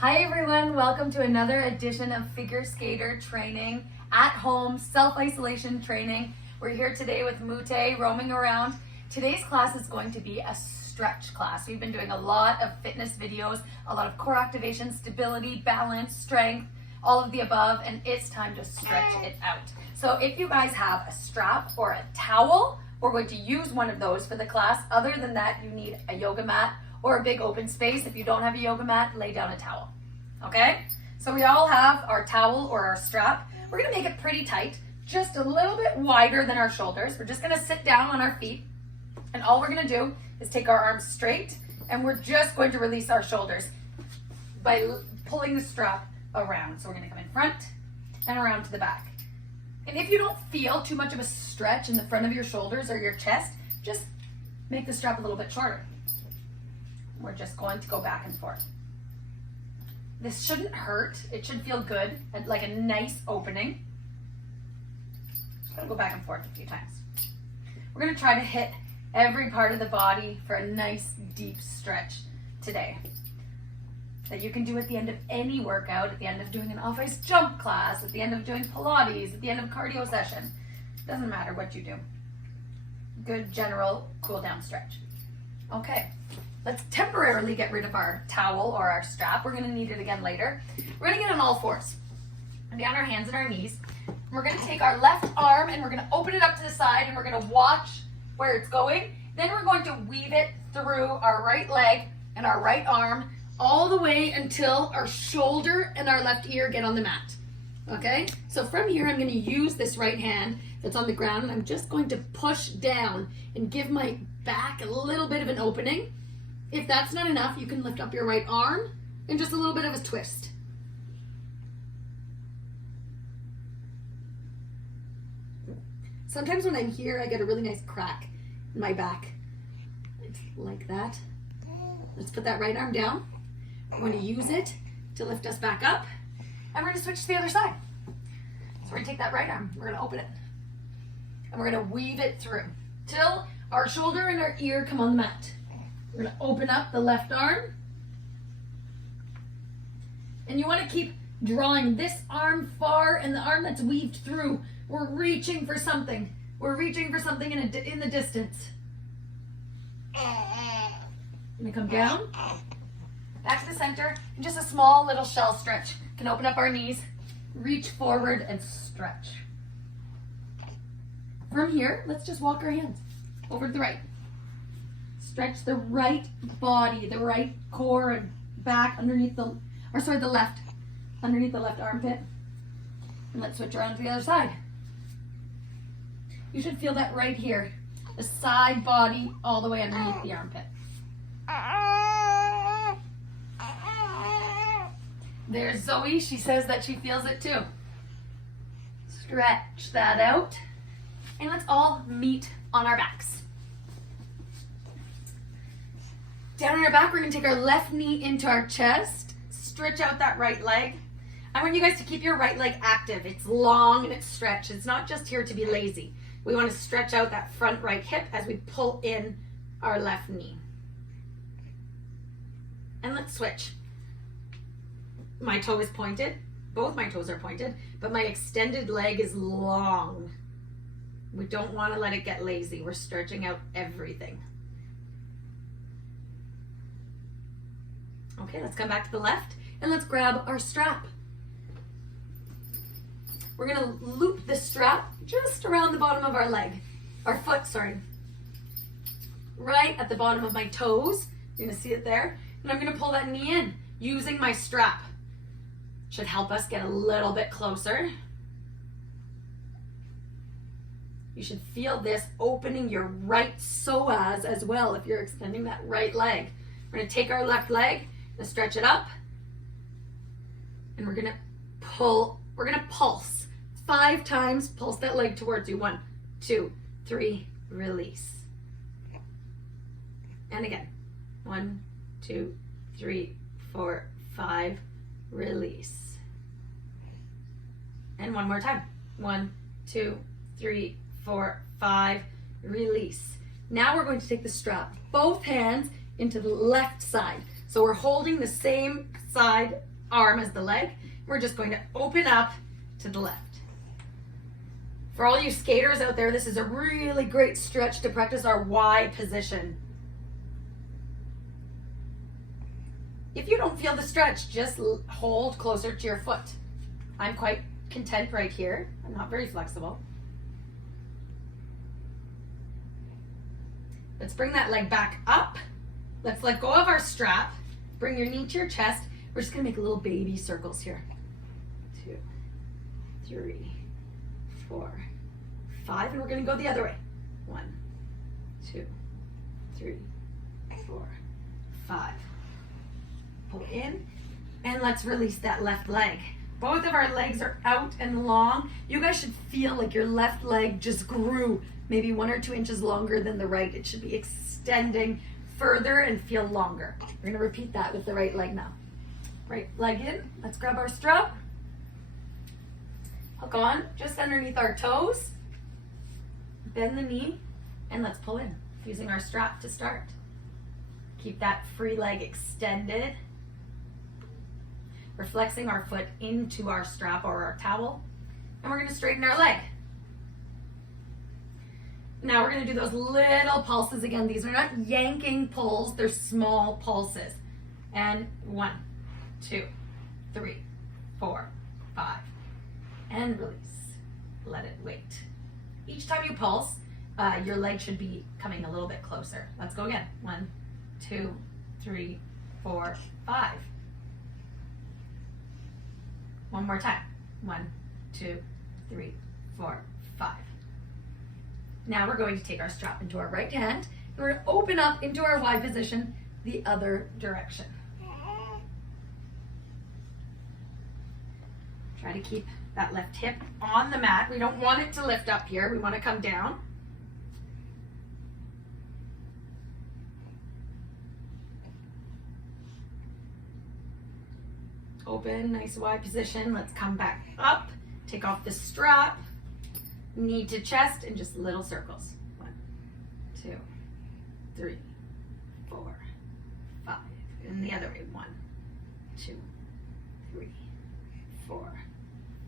Hi everyone, welcome to another edition of Figure Skater Training at home, self-isolation training. We're here today with Mute roaming around. Today's class is going to be a stretch class. We've been doing a lot of fitness videos, a lot of core activation, stability, balance, strength, all of the above, and it's time to stretch it out. So if you guys have a strap or a towel, we're going to use one of those for the class. Other than that, you need a yoga mat or a big open space. If you don't have a yoga mat, lay down a towel. Okay? So we all have our towel or our strap. We're gonna make it pretty tight, just a little bit wider than our shoulders. We're just gonna sit down on our feet, and all we're gonna do is take our arms straight, and we're just going to release our shoulders by pulling the strap around. So we're gonna come in front and around to the back. And if you don't feel too much of a stretch in the front of your shoulders or your chest, just make the strap a little bit shorter. We're just going to go back and forth. This shouldn't hurt. It should feel good, like a nice opening. Just gotta go back and forth a few times. We're gonna try to hit every part of the body for a nice deep stretch today that you can do at the end of any workout, at the end of doing an off-ice jump class, at the end of doing Pilates, at the end of a cardio session. Doesn't matter what you do. Good general cool down stretch. Okay. Let's temporarily get rid of our towel or our strap. We're gonna need it again later. We're gonna get on all fours. Down our hands and our knees. We're gonna take our left arm and we're gonna open it up to the side and we're gonna watch where it's going. Then we're going to weave it through our right leg and our right arm all the way until our shoulder and our left ear get on the mat. Okay? So from here, I'm gonna use this right hand that's on the ground and I'm just going to push down and give my back a little bit of an opening. If that's not enough, you can lift up your right arm and just a little bit of a twist. Sometimes when I'm here, I get a really nice crack in my back. Like that. Let's put that right arm down. We're going to use it to lift us back up. And we're going to switch to the other side. So we're going to take that right arm, we're going to open it. And we're going to weave it through till our shoulder and our ear come on the mat. We're going to open up the left arm. And you want to keep drawing this arm far and the arm that's weaved through. We're reaching for something. We're reaching for something in the distance. I'm going to come down, back to the center, and just a small little shell stretch. You can open up our knees, reach forward, and stretch. From here, let's just walk our hands over to the right. Stretch the right body, the right core and back underneath the left, underneath the left armpit. And let's switch around to the other side. You should feel that right here, the side body all the way underneath the armpit. There's Zoe, she says that she feels it too. Stretch that out. And let's all meet on our backs. Down on our back, we're gonna take our left knee into our chest, stretch out that right leg. I want you guys to keep your right leg active. It's long and it's stretched. It's not just here to be lazy. We wanna stretch out that front right hip as we pull in our left knee. And let's switch. My toe is pointed, both my toes are pointed, but my extended leg is long. We don't wanna let it get lazy. We're stretching out everything. Okay, let's come back to the left and let's grab our strap. We're gonna loop the strap just around the bottom of our leg, our foot, sorry. Right at the bottom of my toes. You're gonna see it there. And I'm gonna pull that knee in using my strap. Should help us get a little bit closer. You should feel this opening your right psoas as well if you're extending that right leg. We're gonna take our left leg, stretch it up, and we're gonna pulse 5 times, pulse that leg towards you. 1, 2, 3, release. And again, 1, 2, 3, 4, 5, release. And one more time. 1, 2, 3, 4, 5, release. Now we're going to take the strap, both hands into the left side. So we're holding the same side arm as the leg. We're just going to open up to the left. For all you skaters out there, this is a really great stretch to practice our Y position. If you don't feel the stretch, just hold closer to your foot. I'm quite content right here. I'm not very flexible. Let's bring that leg back up. Let's let go of our strap. Bring your knee to your chest. We're just gonna make little baby circles here. 2, 3, 4, 5, and we're gonna go the other way. 1, 2, 3, 4, 5. Pull in, and let's release that left leg. Both of our legs are out and long. You guys should feel like your left leg just grew maybe 1 or 2 inches longer than the right. It should be extending further and feel longer. We're gonna repeat that with the right leg now. Right leg in, let's grab our strap. Hook on just underneath our toes. Bend the knee, and let's pull in using our strap to start. Keep that free leg extended. We're flexing our foot into our strap or our towel, and we're gonna straighten our leg. Now we're gonna do those little pulses again. These are not yanking pulls, they're small pulses. And 1, 2, 3, 4, 5, and release. Let it wait. Each time you pulse, your leg should be coming a little bit closer. Let's go again. 1, 2, 3, 4, 5. One more time. 1, 2, 3, 4, 5. Now we're going to take our strap into our right hand, and we're going to open up into our Y position the other direction. Try to keep that left hip on the mat. We don't want it to lift up here. We want to come down. Open, nice Y position. Let's come back up. Take off the strap. Knee to chest and just little circles. 1, 2, 3, 4, 5. And the other way. 1, 2, 3, 4,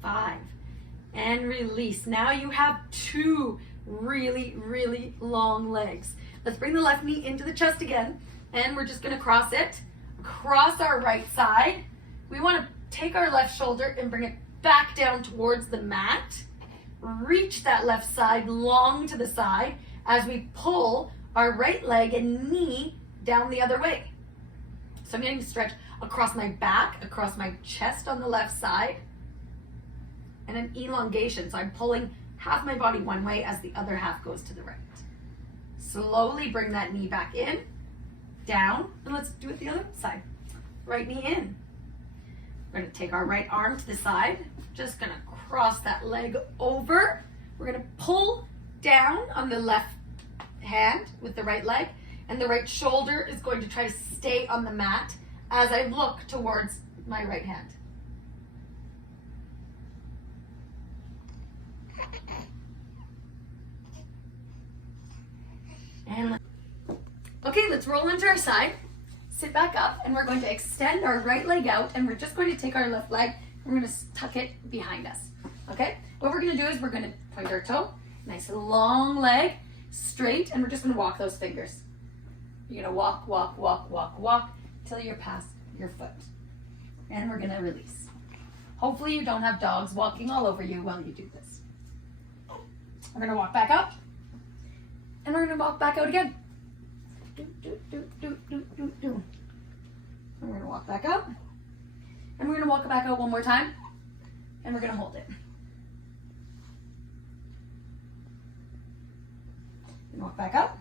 5. And release. Now you have 2 really, really long legs. Let's bring the left knee into the chest again, and we're just gonna cross it across our right side. We wanna take our left shoulder and bring it back down towards the mat. Reach that left side long to the side as we pull our right leg and knee down the other way. So I'm getting to stretch across my back, across my chest on the left side, and an elongation. So I'm pulling half my body one way as the other half goes to the right. Slowly bring that knee back in, down, and let's do it the other side. Right knee in. We're gonna take our right arm to the side, just gonna cross that leg over. We're gonna pull down on the left hand with the right leg, and the right shoulder is going to try to stay on the mat as I look towards my right hand. And okay, let's roll into our side. Sit back up, and we're going to extend our right leg out, and we're just going to take our left leg, and we're going to tuck it behind us. Okay? What we're going to do is we're going to point our toe, nice long leg, straight, and we're just going to walk those fingers. You're going to walk, walk, walk, walk, walk till you're past your foot. And we're going to release. Hopefully you don't have dogs walking all over you while you do this. We're going to walk back up, and we're going to walk back out again. Do, do, do, do, do, do, do. And we're going to walk back up, and we're going to walk back out one more time, and we're going to hold it. And walk back up,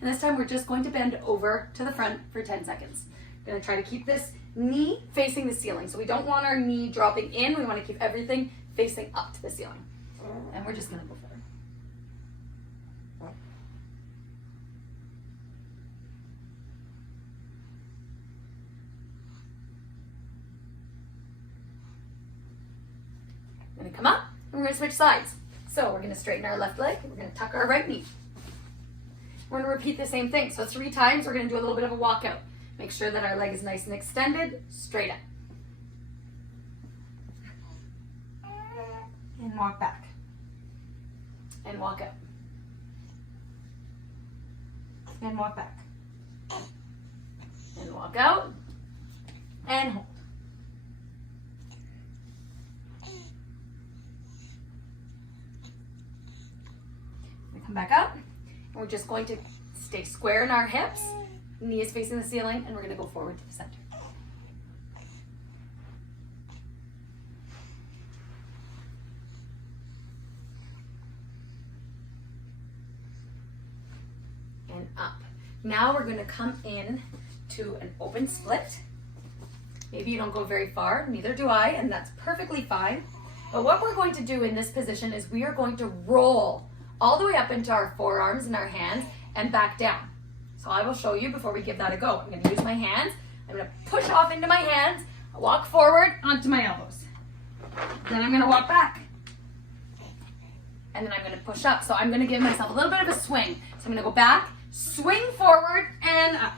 and this time we're just going to bend over to the front for 10 seconds. We're going to try to keep this knee facing the ceiling. So we don't want our knee dropping in. We want to keep everything facing up to the ceiling. And we're just going to go forward. We're going to come up, and we're going to switch sides. So we're going to straighten our left leg, and we're going to tuck our right knee. We're going to repeat the same thing. So 3 times, we're going to do a little bit of a walkout. Make sure that our leg is nice and extended, straight up. And walk back. And walk out. And walk back. And walk out. And hold. We come back up. And we're just going to stay square in our hips. Knee is facing the ceiling, and we're going to go forward to the center. And up. Now we're going to come in to an open split. Maybe you don't go very far, neither do I, and that's perfectly fine. But what we're going to do in this position is we are going to roll all the way up into our forearms and our hands and back down. So I will show you before we give that a go. I'm going to use my hands. I'm going to push off into my hands, walk forward onto my elbows. Then I'm going to walk back. And then I'm going to push up. So I'm going to give myself a little bit of a swing. So I'm going to go back, swing forward, and up.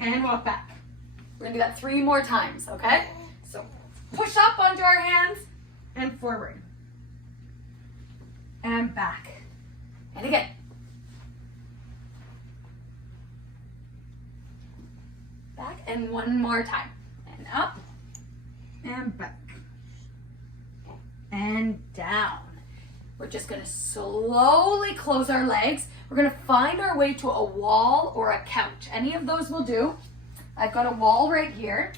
And walk back. We're going to do that 3 more times, okay? So push up onto our hands and forward. And back. And again. Back, and 1 more time. And up, and back. And down. We're just going to slowly close our legs. We're going to find our way to a wall or a couch. Any of those will do. I've got a wall right here.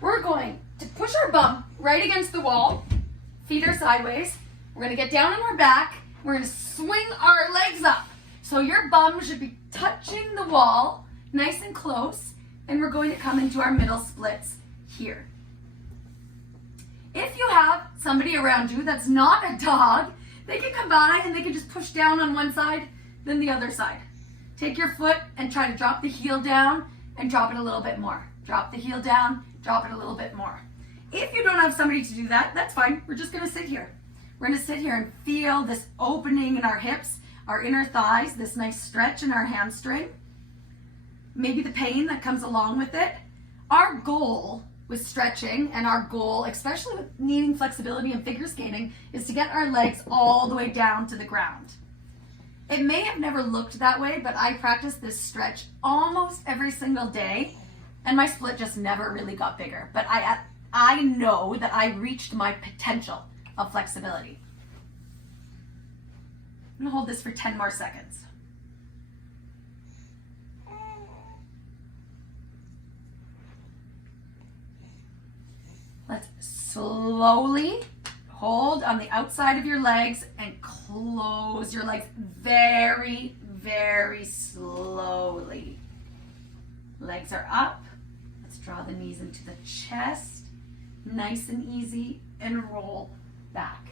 We're going to push our bum right against the wall. Feet are sideways. We're going to get down on our back. We're going to swing our legs up. So your bum should be touching the wall, nice and close. And we're going to come into our middle splits here. If you have somebody around you that's not a dog, they can come by and they can just push down on one side, then the other side. Take your foot and try to drop the heel down and drop it a little bit more. Drop the heel down, drop it a little bit more. If you don't have somebody to do that, that's fine. We're just gonna sit here. We're gonna sit here and feel this opening in our hips, our inner thighs, this nice stretch in our hamstring. Maybe the pain that comes along with it. Our goal with stretching, and our goal, especially with needing flexibility and figure skating, is to get our legs all the way down to the ground. It may have never looked that way, but I practice this stretch almost every single day, and my split just never really got bigger. But I know that I reached my potential of flexibility. I'm gonna hold this for 10 more seconds. Let's slowly hold on the outside of your legs and close your legs very, very slowly. Legs are up. Let's draw the knees into the chest. Nice and easy, and roll back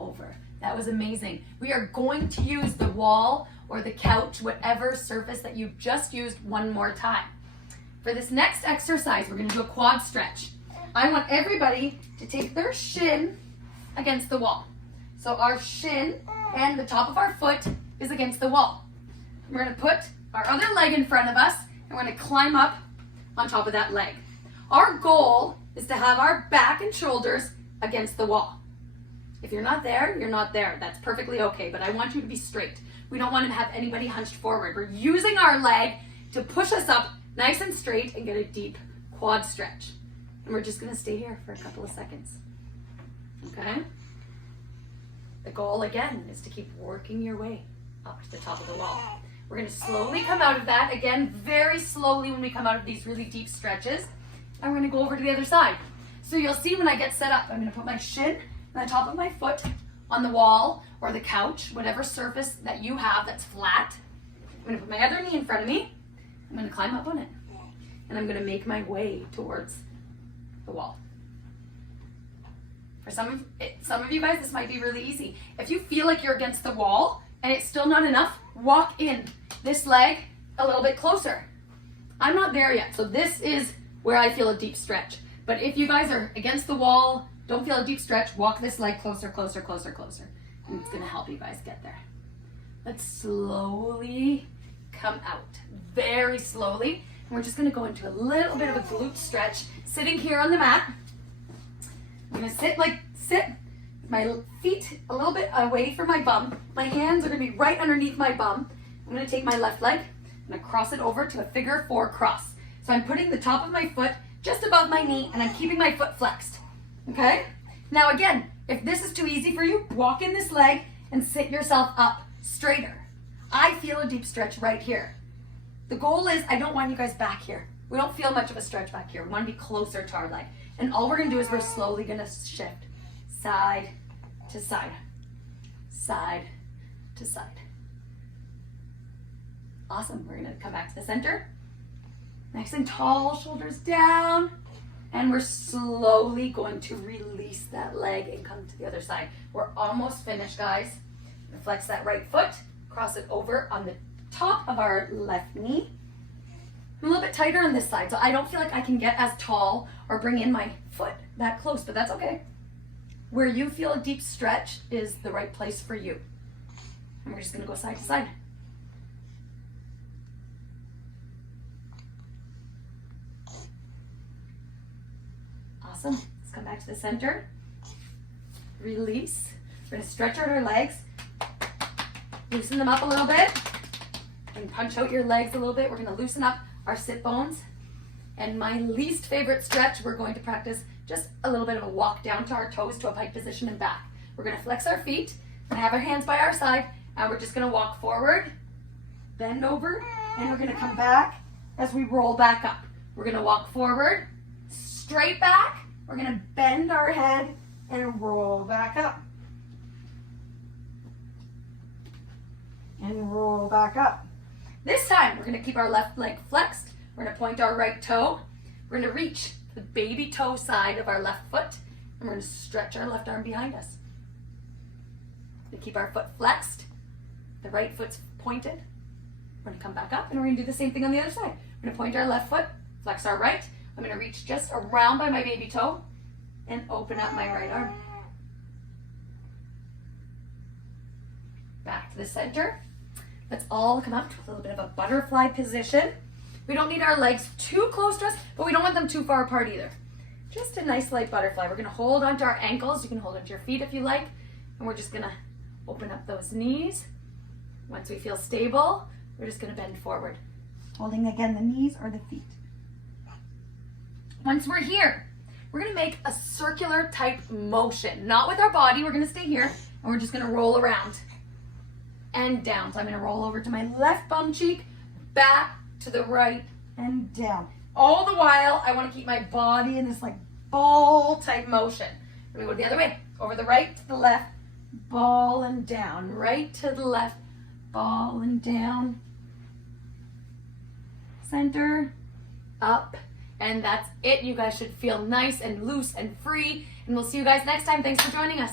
over. That was amazing. We are going to use the wall or the couch, whatever surface that you've just used, 1 more time. For this next exercise, we're going to do a quad stretch. I want everybody to take their shin against the wall. So our shin and the top of our foot is against the wall. We're going to put our other leg in front of us, and we're going to climb up on top of that leg. Our goal is to have our back and shoulders against the wall. If you're not there, you're not there. That's perfectly okay, but I want you to be straight. We don't want to have anybody hunched forward. We're using our leg to push us up nice and straight and get a deep quad stretch. And we're just going to stay here for a couple of seconds. Okay? The goal, again, is to keep working your way up to the top of the wall. We're going to slowly come out of that. Again, very slowly when we come out of these really deep stretches. And we're going to go over to the other side. So you'll see when I get set up, I'm going to put my shin on the top of my foot on the wall or the couch, whatever surface that you have that's flat. I'm going to put my other knee in front of me. I'm going to climb up on it. And I'm going to make my way towards the wall. For some of you guys, this might be really easy. If you feel like you're against the wall and it's still not enough, walk in this leg a little bit closer. I'm not there yet, so this is where I feel a deep stretch. But if you guys are against the wall, don't feel a deep stretch, walk this leg closer, closer, closer, closer. And it's gonna help you guys get there. Let's slowly come out, very slowly. And we're just gonna go into a little bit of a glute stretch, sitting here on the mat. I'm gonna sit my feet a little bit away from my bum. My hands are gonna be right underneath my bum. I'm gonna take my left leg, I'm gonna cross it over to a figure 4 cross. So I'm putting the top of my foot just above my knee and I'm keeping my foot flexed, okay? Now again, if this is too easy for you, walk in this leg and sit yourself up straighter. I feel a deep stretch right here. The goal is I don't want you guys back here. We don't feel much of a stretch back here. We want to be closer to our leg. And all we're gonna do is we're slowly gonna shift side to side, side to side. Awesome, we're gonna come back to the center. Nice and tall, shoulders down. And we're slowly going to release that leg and come to the other side. We're almost finished, guys. Flex that right foot, cross it over on the top of our left knee. I'm a little bit tighter on this side, so I don't feel like I can get as tall or bring in my foot that close, but that's okay. Where you feel a deep stretch is the right place for you. And we're just gonna go side to side. Awesome, let's come back to the center. Release, we're gonna stretch out our legs. Loosen them up a little bit and punch out your legs a little bit. We're gonna loosen up our sit bones. And my least favorite stretch, we're going to practice just a little bit of a walk down to our toes to a pike position and back. We're gonna flex our feet, we're gonna have our hands by our side, and we're just gonna walk forward, bend over, and we're gonna come back as we roll back up. We're gonna walk forward, straight back, we're gonna bend our head and roll back up. And roll back up. This time, we're gonna keep our left leg flexed. We're gonna point our right toe. We're gonna reach the baby toe side of our left foot, and we're gonna stretch our left arm behind us. We keep our foot flexed. The right foot's pointed. We're gonna come back up, and we're gonna do the same thing on the other side. We're gonna point our left foot, flex our right. I'm gonna reach just around by my baby toe, and open up my right arm. Back to the center. Let's all come up to a little bit of a butterfly position. We don't need our legs too close to us, but we don't want them too far apart either. Just a nice light butterfly. We're gonna hold onto our ankles. You can hold onto your feet if you like. And we're just gonna open up those knees. Once we feel stable, we're just gonna bend forward. Holding again the knees or the feet. Once we're here, we're gonna make a circular type motion. Not with our body, we're gonna stay here, and we're just gonna roll around and down. So I'm gonna roll over to my left bum cheek, back to the right and down. All the while, I wanna keep my body in this like ball type motion. We're gonna go the other way. Over the right to the left, ball and down. Right to the left, ball and down. Center, up, and that's it. You guys should feel nice and loose and free. And we'll see you guys next time. Thanks for joining us.